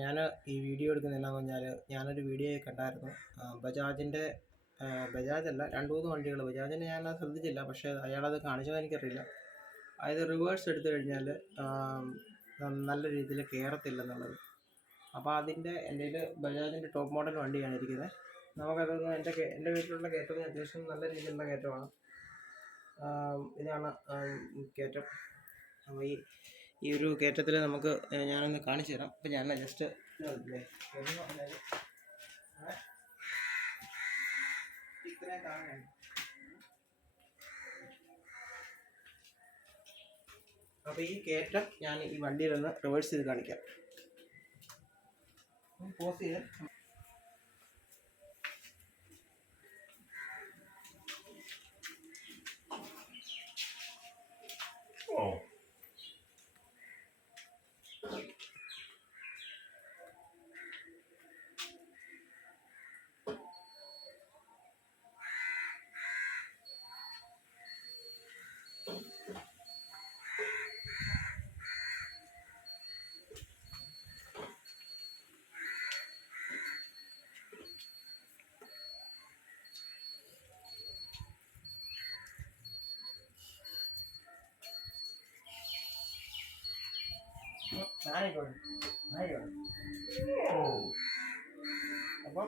ഞാൻ ഈ വീഡിയോ എടുക്കുന്നത് എന്നാന്ന് പറഞ്ഞാൽ ഞാനൊരു വീഡിയോ കണ്ടായിരുന്നു. ബജാജിന്റെ അല്ല രണ്ട് മൂന്ന് വണ്ടികൾ ബജാജിന്റെ ഞാൻ ശ്രദ്ധിച്ചില്ല പക്ഷേ അയാളത് കാണിച്ചത് എനിക്കറിയില്ല. അതായത് റിവേഴ്സ് എടുത്തു കഴിഞ്ഞാൽ നല്ല രീതിയിൽ കയറത്തില്ലെന്നുള്ളത് അപ്പോൾ അതിന്റെ എന്റെ ബജാജിന്റെ ടോപ്പ് മോഡൽ വണ്ടിയാണ് ഇരിക്കുന്നത് നമുക്കതൊന്ന് എന്റെ എന്റെ വീട്ടിലുള്ള കയറ്റം അത്യാവശ്യം നല്ല രീതിയിലുള്ള കയറ്റമാണ്. ഇതാണ് കയറ്റം. ഈ ഈ ഒരു കയറ്റത്തിൽ നമുക്ക് ഞാനൊന്ന് കാണിച്ചു തരാം. അപ്പം ഞാൻ ജസ്റ്റ് അപ്പോൾ ഈ കയറ്റം ഞാൻ ഈ വണ്ടിയിലൊന്ന് റിവേഴ്സ് ചെയ്ത് കാണിക്കാം. പോസ് ചെയ്ത് അപ്പോൾ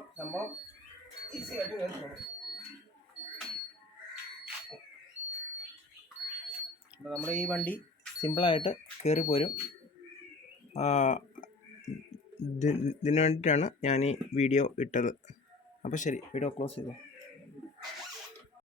നമ്മുടെ ഈ വണ്ടി സിമ്പിളായിട്ട് കയറി പോരും. ഇതിനു ഇത് വേണ്ടിയിട്ടാണ് ഞാൻ ഈ വീഡിയോ ഇട്ടത്. അപ്പോൾ ശരി വീഡിയോ ക്ലോസ് ചെയ്തു.